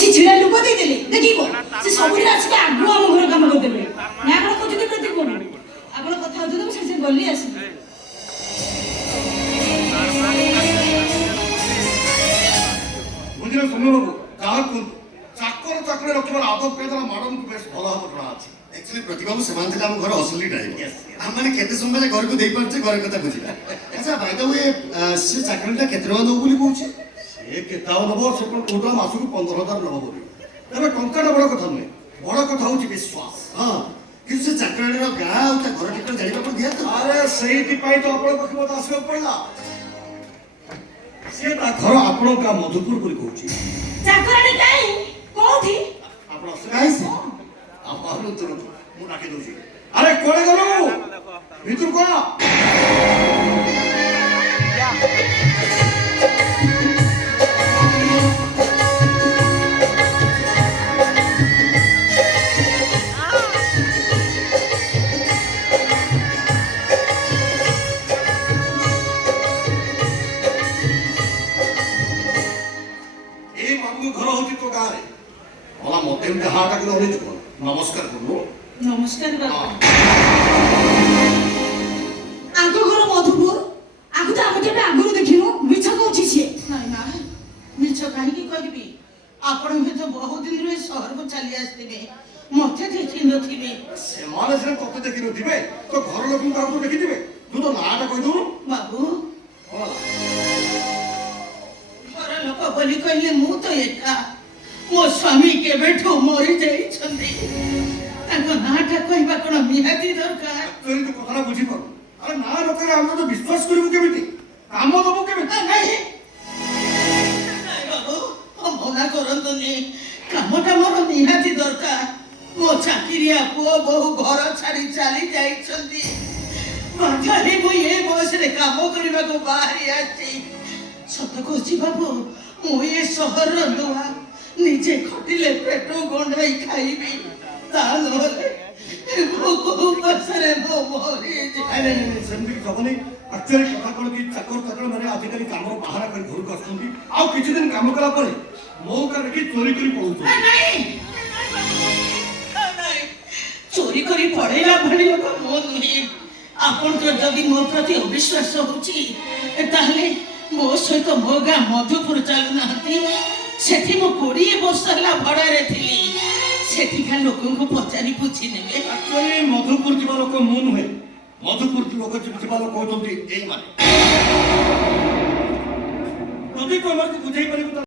କିଛି ଛିଡ଼ା ଲୋକ ଦେଇଦେଲେ ଦେଖିବ ସେ ସବୁଦିନ ଆସିକି ଆଗୁଆ ଆମ ଘର କାମ କରିଦେବେ ନା ଆପଣ କହୁଛନ୍ତି ପ୍ରତି କୋଣ ଆପଣ କଥା ହଉଛନ୍ତି ମୁଁ ସେ ଗଲି ଆସିବି ବୁଝିଲେ ସୌମ୍ୟ ବାବୁ ଯାହା କୁହନ୍ତୁ ଚାକର ଚାକରି ରଖିବାର ଆଦତ କାଇଦାର ମ୍ୟାଡମକୁ ବେଶ ଭଲ ଭାବରେ ଜଣା ଅଛି। एक्चुअली प्रतिबाबू ସେମାନେ ଥିଲେ ଆମ ଘର ଅସଲି ଡ୍ରାଇଭର ଆମମାନେ କେତେ ସମୟ ଘରକୁ ଦେଇ ପାରୁଛେ ଘର କଥା ବୁଝିବା। ଆଚ୍ଛା ଭାଇ ତ ହୁଏ ସେ ଚାକରିଟା କେତେ ଟଙ୍କା ଦବ ବୋଲି କହୁଛି? ସେ କେତେ ଆଉ ନେବ ସେ କଣ କହୁଥିଲା ମାସକୁ 15,000 ନେବ ବୋଲି। ତେବେ ଟଙ୍କାଟା ବଡ଼ କଥା ନୁହେଁ ବଡ଼ କଥା ହଉଛି ବିଶ୍ୱାସ। ହଁ କିନ୍ତୁ ସେ ଚାକରାଣୀର ଗାଁ ଆଉ ତା ଘର ଠିକଣା ଜାଣିବା ପାଇଁ ଦିଆତ। ଆରେ ସେଇଥିପାଇଁ ତ ଆପଣ ପାଖକୁ ମତେ ଆସିବାକୁ ପଡ଼ିଲା। ସିଏ ତା ଘର ଆପଣଙ୍କ ଗାଁ ମଧୁପୁର ବୋଲି କହୁଛି। ଚାକରାଣୀ କାଇଁ କୋଉଠି ଆପଣ କାହିଁ ସେ ମୁଁ ଡାକି ଦଉଛି। ଆରେ କୁଆଡ଼େ ଗଲୁ ଭିତରୁ କଣ এই ବାବୁଙ୍କ ଘର ହଉଛି ତୋ ଗାଁରେ ଭଲା ମତେ ଏମିତି ହାଟା କରି ଅନେଇଛୁ କଣ ନମସ୍କାର କରୁନୁ। ନମସ୍କାର ବାବା ଆଗ ଘର ମଧୁପୁର ଆଗୁ ତ ଆମେ କେବେ ଆଗରୁ ଦେଖିନୁ ମିଛ କହୁଛି ସିଏ ନାଇଁ ମା ମିଛ କାହିଁକି କରିବି ଆପଣ ହୁଏତ ବହୁ ଦିନରୁ ଏ ସହରକୁ ଚାଲି ଆସିଥିବେ ମତେ ଦେଖିନଥିବେ। ସେମାନେ ସିନା ତତେ ଦେଖିନଥିବେ ତ ଘର ଲୋକଙ୍କୁ କାହାକୁ ଦେଖିଥିବେ ତୁ ତ ନାଁଟା କହିଦଉନୁ। ବାବୁ କଣ ଘର ଲୋକ ବୋଲି କହିଲେ ମୁଁ ତ ଏକା ମୋ ସ୍ୱାମୀ କେବେଠୁ ମରି ଯାଇଛନ୍ତି ତାଙ୍କ ନାଁଟା କହିବା କଣ ନିହାତି ଦରକାର? ଆକ୍ଚୁଆଲି ତୁ କଥାଟା ବୁଝିପାରୁ ଆରେ ନାଁ ଲୋକେରେ ଆମେ ତ ବିଶ୍ୱାସ କରିବୁ କେମିତି କାମ ଦବୁ କେମିତି? ନାଇଁ ବାବୁ ମନା କରନ୍ତୁନି କାମଟା ମୋର ନିହାତି ଦରକାର। ମୋ ଚାକିରିଆ ପୁଅ ବୋହୁ ଘର ଛାଡ଼ି ଚାଲି ଯାଇଛନ୍ତି ବାଧ୍ୟରେ ମୁଁ ଏ ବୟସରେ କାମ କରିବାକୁ ବାହାରି ଆସିଛି। ସତ କହୁଛି ବାବୁ ମୁଁ ଏ ସହରର ନୂଆ ନିଜେ ଖଟିଲେ ପେଟ ଗଣ୍ଡାଇ ଖାଇବି ତା ନହେଲେ ଭୋକ ଉପାସରେ ମୁଁ ମରିଯିବି। ସେମିତି କିଛି ହବନି। ଆକ୍ଚୁଆଲି କଥା କଣ କି ଚାକର ଚାକର ମାନେ ଆଜିକାଲି କାମରୁ ବାହାର କରି ଘରକୁ ଆସୁଛନ୍ତି ଆଉ କିଛି ଦିନ କାମ କଲା ପରେ ମଉକା ଦେଖି ଚୋରି କରି ପଳଉଛନ୍ତି। ଚୋରି କରି ପଳେଇଲା ଭଳି ଲୋକ ମୁଁ ନୁହେଁ। ଆପଣଙ୍କର ଯଦି ମୋ ପ୍ରତି ଅବିଶ୍ୱାସ ହଉଛି ତାହେଲେ ମୋ ସହିତ ମୋ ଗାଁ ମଧୁପୁର ଚାଲୁନାହାନ୍ତି। ସେଠି ମୁଁ 20 ବର୍ଷ ହେଲା ଭଡ଼ାରେ ଥିଲି ସେଠିକା ଲୋକଙ୍କୁ ପଚାରି ବୁଝି ନେବେ। ଆକ୍ଚୁଆଲି ମଧୁପୁର ଯିବା ଲୋକ ମୁଁ ନୁହେଁ ମଧୁପୁର ଲୋକ ଯିବା ଲୋକ କହୁଛନ୍ତି ଏଇମାନେ ଯଦି ତମକୁ ବୁଝେଇ ପାରିବୁ